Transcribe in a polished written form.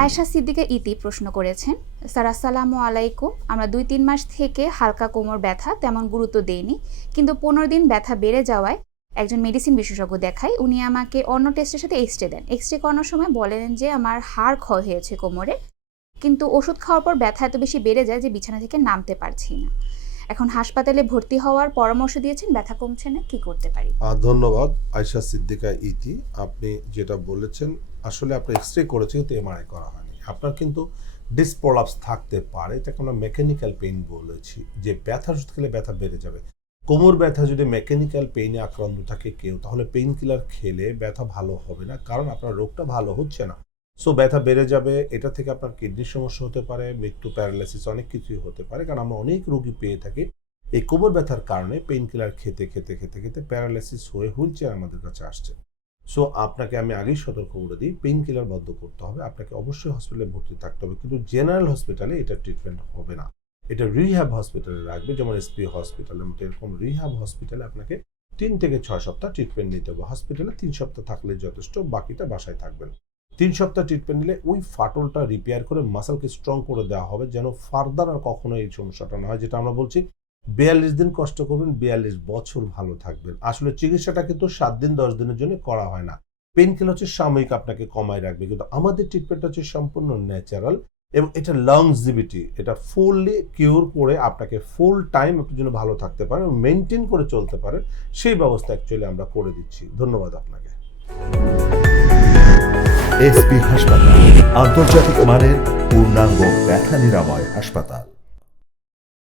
আয়েশা সিদ্দিকা ইতি প্রশ্ন করেছেন, স্যার আসসালামু আলাইকুম, আমরা 2-3 মাস থেকে হালকা কোমর ব্যথা তেমন গুরুত্ব দেইনি, কিন্তু 15 দিন ব্যথা বেড়ে যাওয়ায় একজন মেডিসিন বিশেষজ্ঞ দেখাই। উনি আমাকে অন্য টেস্টের সাথে এক্সরে দেন। এক্সরে করানোর সময় বলেন যে আমার হাড় ক্ষয় হয়েছে কোমরে, কিন্তু ওষুধ খাওয়ার পর ব্যথা এত বেশি বেড়ে যায় যে বিছানা থেকে নামতে পারছি না। এখন হাসপাতালে ভর্তি হওয়ার পরামর্শ দিয়েছেন, ব্যথা কমছে না, কি করতে পারি? ধন্যবাদ আয়েশা সিদ্দিকা ইতি। আপনি যেটা বলেছেন, আসলে আপনি এক্সরে করেছেন কিন্তু এমআরআই করা হয়নি। আপনার কিন্তু ডিস্ক প্রলাপস থাকতে পারে, এটাকে আমরা মেকানিক্যাল পেইন বলেছি, যে ব্যথা ওষুধ খেলে ব্যথা বেড়ে যাবে। কোমর ব্যথা যদি মেকানিক্যাল পেইনে আক্রান্ত থাকে কেউ, তাহলে পেইন কিলার খেলে ব্যথা ভালো হবে না, কারণ আপনার রোগটা ভালো হচ্ছে না। সো ব্যথা বেড়ে যাবে, এটা থেকে আপনার কিডনির সমস্যা হতে পারে, মৃত্যু, প্যারালাইসিস, অনেক কিছুই হতে পারে। কারণ আমরা অনেক রোগী পেয়ে থাকি এই কোমর ব্যথার কারণে পেইন কিলার খেতে খেতে খেতে খেতে প্যারালাইসিস হয়ে হুইল চেয়ার আমাদের কাছে আসছে। সো আপনাকে আমি আগেই সতর্ক করে দিই, পেইন কিলার বন্ধ করতে হবে, আপনাকে অবশ্যই হসপিটালে ভর্তি থাকতে হবে, কিন্তু জেনারেল হসপিটালে এটা ট্রিটমেন্ট হবে না। এটা রিহ্যাব হসপিটালে রাখবে, যেমন এসপি হসপিটালের মতো এরকম রিহ্যাব হসপিটালে আপনাকে 3 থেকে 6 সপ্তাহ ট্রিটমেন্ট নিতে হবে। হসপিটালে 3 সপ্তাহ থাকলে যথেষ্ট, বাকিটা বাসায় থাকবেন। 3 সপ্তাহ ট্রিটমেন্ট নিলে ওই ফাটলটা রিপেয়ার করে মাসলকে স্ট্রং করে দেওয়া হবে, যেন ফার্দার আর কখনো এই সমস্যাটা না হয়। যেটা আমরা বলছি 42 দিন কষ্ট করবেন, 42 বছর ভালো থাকবেন। আসলে চিকিৎসাটা কিন্তু 7 দিন 10 দিনের জন্য করা হয় না। পেইন কিলার হচ্ছে সাময়িক, আপনাকে কমায় রাখবে, কিন্তু আমাদের ট্রিটমেন্টটা হচ্ছে সম্পূর্ণ ন্যাচারাল এবং এটা লংজিভিটি, এটা ফুললি কিউর করে আপনাকে ফুল টাইম আপনি যেন ভালো থাকতে পারেন, মেনটেন করে চলতে পারেন, সেই ব্যবস্থা অ্যাকচুয়ালি আমরা করে দিচ্ছি। ধন্যবাদ আপনাকে। এসপি হাসপাতাল, আন্তর্জাতিক মানের পূর্ণাঙ্গ ব্যথা নিরাময় হাসপাতাল।